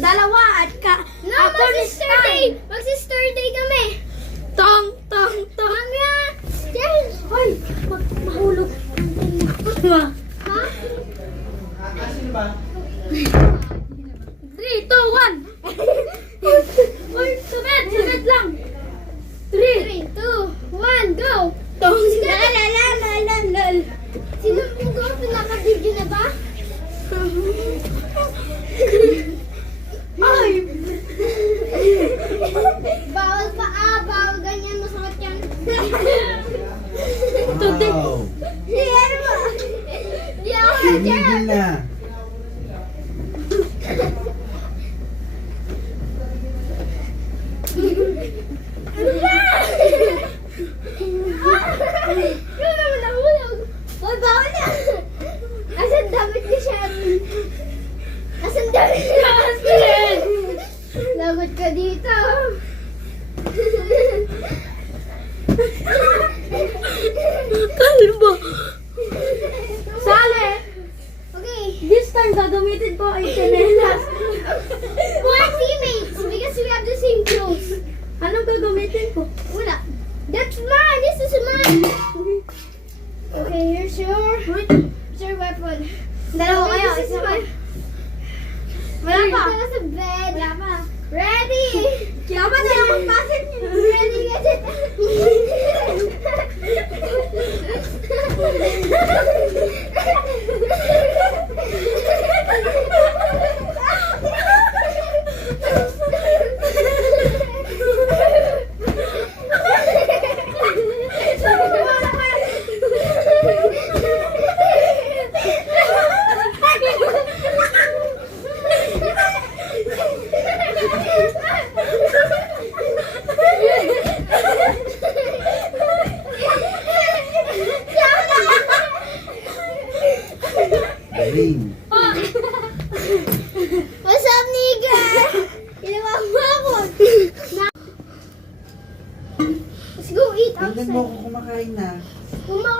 Dalawa at No, ako this mag-sister day! time. Mag-sister day kami! Tong, tong, tong. Mamaya! Yes! Hoy, mahulog. Ha? 3, 2, 1. Hoy, sunod lang. 3. 3, 2, 1, go! Tong, Lalalalalalalal! Sino mo ko? Pinaka-video na ba? ay. Bawal pa bawal ganyan, masakit yan. Today. Wow. Di ano ba? Di ako Tumigil na. Ano ba? Yung naman nahulog. Hoy, bawal na. Asan damit ni Sharon? Asan damit ni Sharon? Lagot ka dito. Kalbo. Sale. Okay. This time, gagamitin ko ay chinelas. We're teammates because we have the same clothes. Anong gagamitin ko? Wala. That's mine. This is mine. Okay, here's your weapon. Dalawa Okay, kayo. this is Isa pa. mine. Wala pa. Ito na sa bed. Wala pa. Ready? Kaya ba na yung pasok niyo? Ready kasi. Galing. What's up, nigga? Ginawa mo ako. Let's go eat Tingnan mo outside. ako kumakain na. Kumakain